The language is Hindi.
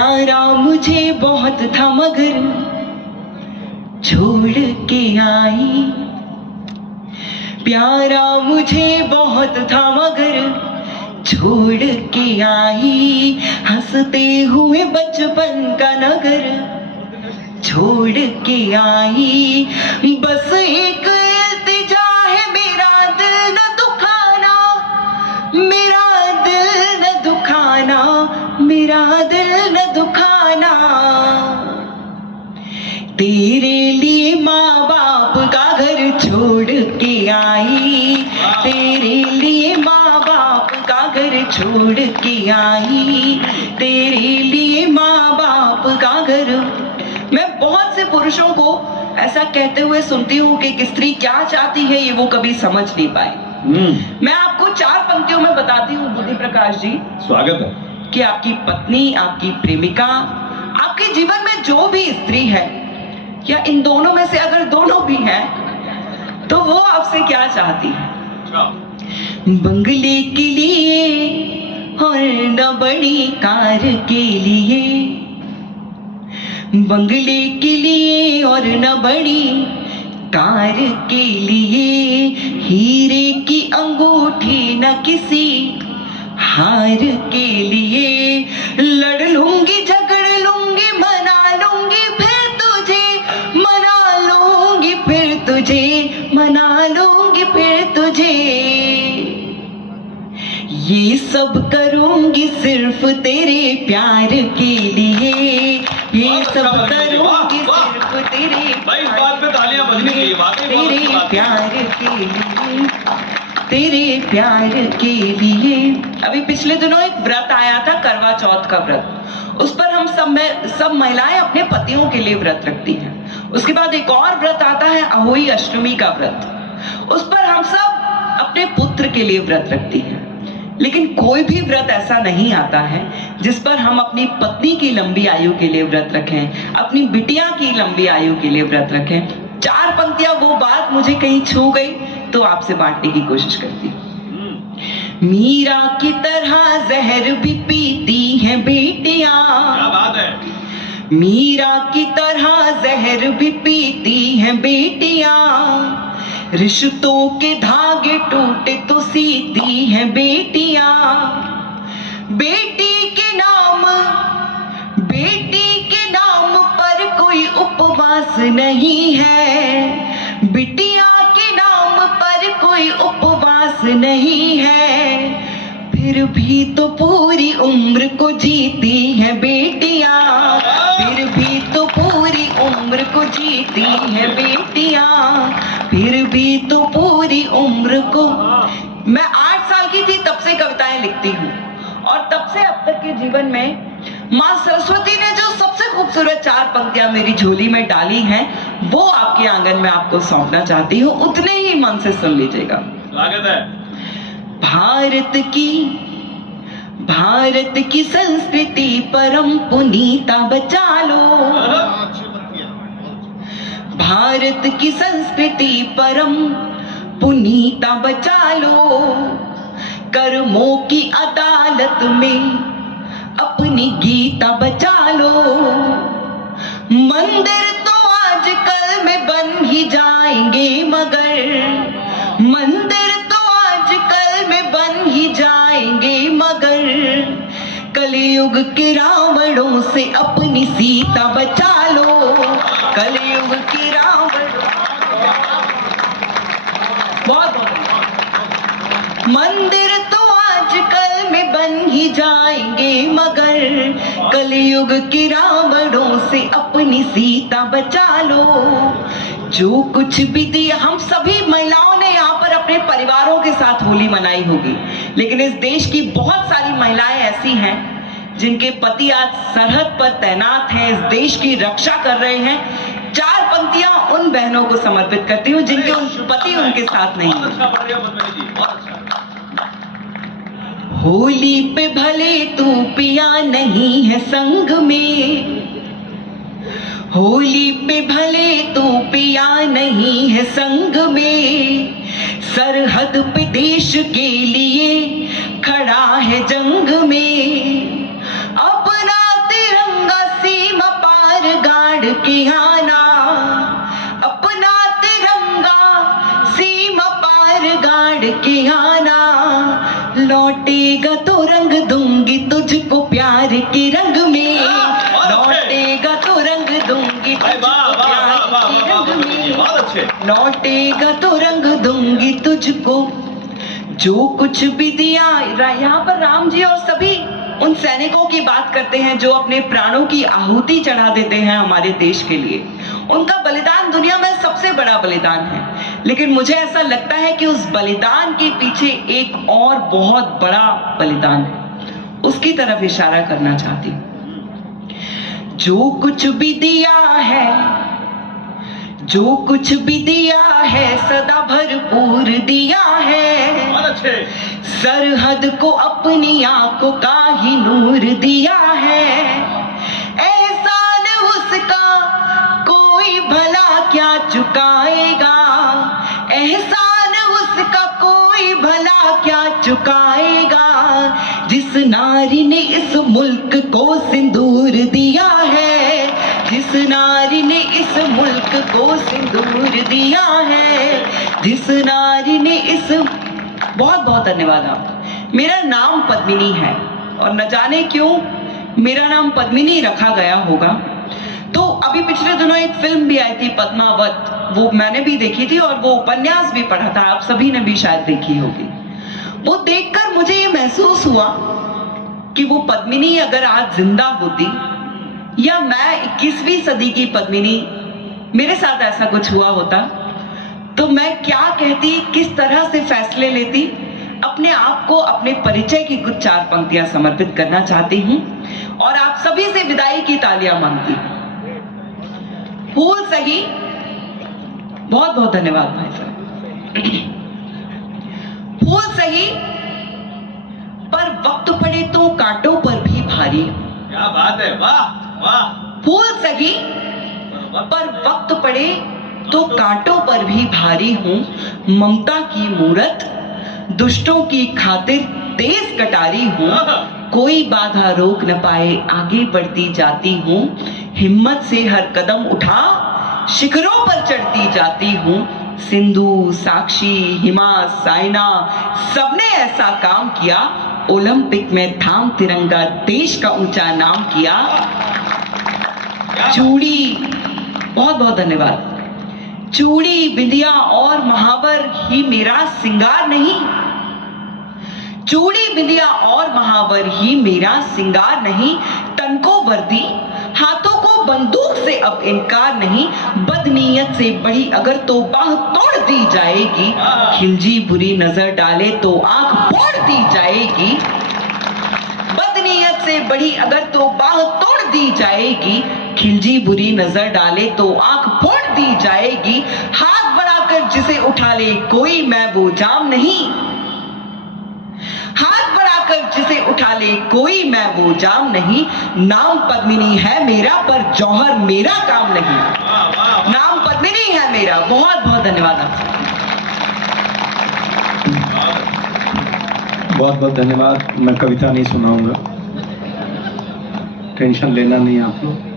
प्यारा मुझे बहुत था मगर छोड़ के आई। प्यारा मुझे बहुत था मगर छोड़ के आई। हंसते हुए बचपन का नगर छोड़ के आई। बस एक इल्तिजा है मेरा दिल न दुखाना, मेरा दिल न दुखाना, मेरा दिल न दुखाना। तेरे लिए माँ बाप का घर छोड़ के आई। तेरे लिए माँ बाप का घर छोड़ के आई। तेरे लिए माँ बाप का घर। मैं बहुत से पुरुषों को ऐसा कहते हुए सुनती हूँ कि एक स्त्री क्या चाहती है ये वो कभी समझ नहीं पाए। मैं आपको 4 पंक्तियों में बताती हूँ बुद्धि प्रकाश जी, स्वागत है, कि आपकी पत्नी, आपकी प्रेमिका, आपके जीवन में जो भी स्त्री है या इन दोनों में से अगर दोनों भी हैं तो वो आपसे क्या चाहती है। बंगले के लिए और न बड़ी कार के लिए, बंगले के लिए और न बड़ी कार के लिए, हीरे की अंगूठी न किसी हार के लिए। लड़ लूंगी झगड़ लूंगी मना लूंगी फिर तुझे, मना लूंगी फिर तुझे, मना लूंगी फिर तुझे। ये सब करूंगी सिर्फ तेरे प्यार के लिए, ये सब करूंगी सिर्फ तेरे प्यार के लिए, तेरे प्यार के लिए। अभी पिछले दिनों एक व्रत आया था, करवा चौथ का व्रत। उस पर हम सब महिलाएं अपने पतियों के लिए व्रत रखती हैं। उसके बाद एक और व्रत आता है अहोई अष्टमी का व्रत। उस पर हम सब अपने पुत्र के लिए व्रत रखती हैं। लेकिन कोई भी व्रत ऐसा नहीं आता है जिस पर हम अपनी पत्नी की लंबी आयु के लिए व्रत रखें, अपनी बिटिया की लंबी आयु के लिए व्रत रखें। 4 पंक्तियां वो बात मुझे कहीं छू गई तो आपसे बांटने की कोशिश करती हूँ। मीरा की तरह जहर भी पीती हैं बेटियां, क्या बात है। मीरा की तरह जहर भी पीती हैं बेटियां। रिश्तों के धागे टूटे तो सीती हैं बेटियां। बेटी के नाम, बेटी के नाम पर कोई उपवास नहीं है। बिटिया के नाम पर कोई उपवास नहीं है। फिर भी तो पूरी उम्र को जीती है बेटियां, फिर भी तो पूरी उम्र को जीती है बेटियां, फिर भी तो पूरी उम्र को। मैं 8 साल की थी तब से कविताएं लिखती हूँ और तब से अब तक के जीवन में माँ सरस्वती ने जो सबसे खूबसूरत 4 पंक्तियां मेरी झोली में डाली हैं वो आपके आंगन में आपको सौंपना चाहती हूँ। उतने ही मन से सुन लीजिएगा। स्वागत है। भारत की संस्कृति परम पुनीता बचा लो। भारत की संस्कृति परम पुनीता बचा लो। कर्मों की अदालत में अपनी गीता बचा लो। मंदिर तो आजकल में बन ही जाएंगे मगर, मंदिर तो आजकल में बन ही जाएंगे मगर। कलयुग के रावणों से अपनी सीता बचा लो। कलयुग के रावणों, बहुत मंदिर तो आजकल में बन ही जाएंगे मगर। कलयुग के रावणों से अपनी सीता बचा लो। जो कुछ भी दिया, हम सभी महिलाओं ने यहाँ पर अपने परिवारों के साथ होली मनाई होगी, लेकिन इस देश की बहुत सारी महिलाएं ऐसी हैं जिनके पति आज सरहद पर तैनात हैं, इस देश की रक्षा कर रहे हैं। 4 पंक्तियां उन बहनों को समर्पित करती हूँ जिनके पति उनके साथ नहीं है। होली पे भले तू पिया नहीं है संग में, होली पे भले तू पिया नहीं है संग में। सरहद पे देश के लिए खड़ा है जंग में। अपना तिरंगा अच्छे। लौटेगा तो रंग दूंगी तुझको, जो कुछ भी दिया। यहाँ पर राम जी और सभी उन सैनिकों की बात करते हैं जो अपने प्राणों की आहुति चढ़ा देते हैं हमारे देश के लिए। उनका बलिदान दुनिया में सबसे बड़ा बलिदान है, लेकिन मुझे ऐसा लगता है कि उस बलिदान के पीछे एक और बहुत बड़ा बलिदान है, उसकी तरफ इशारा करना चाहती हूँ। जो कुछ भी दिया है, जो कुछ भी दिया है, सदा भरपूर दिया है। बहुत अच्छे। सरहद को अपनी आंखों का ही नूर दिया है। एहसान उसका कोई भला क्या चुकाएगा, एहसान उसका कोई भला क्या चुकाएगा। जिस नारी ने इस मुल्क को सिंदूर दिया है, जिस नारी ने इस मुल्क को सिंदूर दिया है, जिस नारी ने इस। बहुत बहुत धन्यवाद आपका। मेरा नाम पद्मिनी है और न जाने क्यों मेरा नाम पद्मिनी रखा गया होगा। तो अभी पिछले दिनों एक फिल्म भी आई थी पद्मावत, वो मैंने भी देखी थी और वो उपन्यास भी पढ़ा था, आप सभी ने भी शायद देखी होगी। वो देखकर मुझे ये महसूस हुआ कि वो पद्मिनी अगर आज जिंदा होती, या मैं 21वीं सदी की पद्मिनी, मेरे साथ ऐसा कुछ हुआ होता, तो मैं क्या कहती, किस तरह से फैसले लेती। अपने आप को, अपने परिचय की कुछ 4 पंक्तियां समर्पित करना चाहती हूं और आप सभी से विदाई की तालियां मांगती हूं। फूल सही, बहुत बहुत धन्यवाद भाई साहब। फूल सही पर वक्त पड़े तो कांटों पर भी भारी। क्या बात है, वाह वाह। फूल सही पर वक्त पड़े तो कांटों पर भी भारी हूं। ममता की मूरत, दुष्टों की खातिर तेज कटारी हूं। कोई बाधा रोक न पाए, आगे बढ़ती जाती हूं। हिम्मत से हर कदम उठा, शिखरों पर चढ़ती जाती हूं। सिंधु, साक्षी, हिमा, साइना, सबने ऐसा काम किया। ओलंपिक में थाम तिरंगा, देश का ऊंचा नाम किया। चूड़ी, बहुत बहुत धन्यवाद। चूड़ी, बिंदिया और महावर ही मेरा सिंगार नहीं। चूड़ी, बिंदिया और महावर ही मेरा सिंगार नहीं। तन को वर्दी, हाथों को बंदूक से अब इनकार नहीं। बदनीयत से बड़ी अगर तो बाह तोड़ दी जाएगी। खिलजी बुरी नजर डाले तो आंख फोड़ दी जाएगी। बदनीयत से बड़ी अगर तो बाह तोड़ दी जाएगी। खिलजी बुरी नजर डाले तो आंख फोड़ दी जाएगी। हाथ बढ़ाकर जिसे उठा ले कोई मैं वो जाम नहीं। हाथ बढ़ाकर जिसे उठा ले कोई मैं वो जाम नहीं। नाम पद्मिनी है मेरा पर जौहर मेरा काम नहीं। नाम पद्मिनी है मेरा। बहुत बहुत धन्यवाद आपका। बहुत बहुत धन्यवाद। मैं कविता नहीं सुनाऊंगा, टेंशन लेना नहीं आप लोग।